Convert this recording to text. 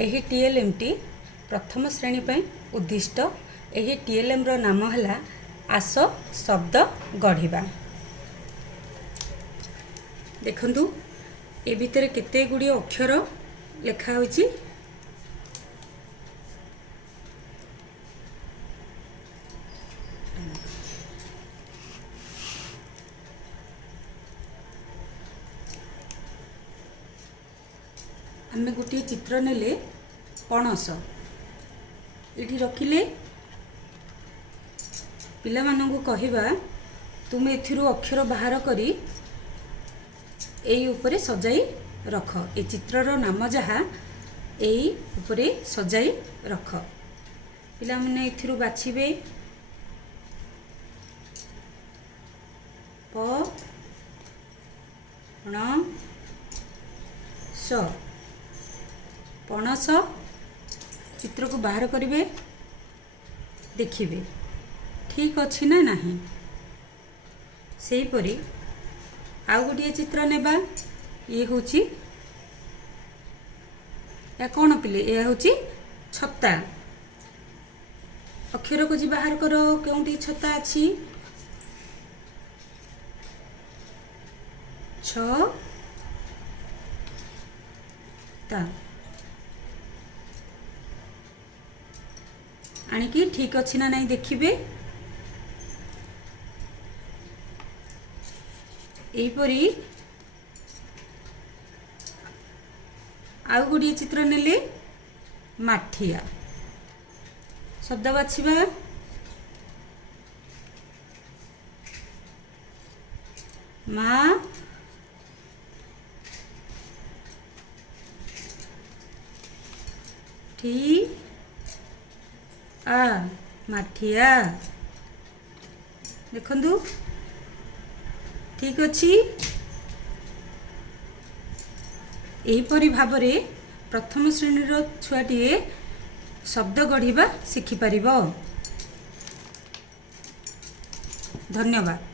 एही TLM T प्रथम श्रेणी पर उद्दिष्ट। एही टीएलएम रो नाम है आस शब्द गढ़िबा। देखंतु ए भितर केते गुडी अक्षर लेखा होइछि। आमे गोटे चित्र नेले पणस ये रखिले पिला मानंगु कहिबा तुमे एथिरु अक्षर बाहर करी एई उपरे सजाई रख। ए चित्रर नाम जहा एई उपरे सजाई रख। पिला माने एथिरु बाछिबे प ण स पणस। चित्र को बाहर करिवे, देखिए ठीक अच्छी ना नहीं। से परी आउ गोटे चित्र नेबा। ये होची या कौन पिले ये होची छत्ता। अक्षर को जी बाहर करो केउंटी छत्ता अछि। छ ता आनिकी ठीक अच्छी ना नहीं देखिए। एहीपरी आउ गोटे चित्र नेले माठिया। शब्द बाछिबा मा ठी आ माठिया। देखंतु ठीक अच्छी। एहीपरी भाबरे प्रथम श्रेणीर छुआटीए शब्द गढ़िबा शिखि पारिबो। धन्यवाद।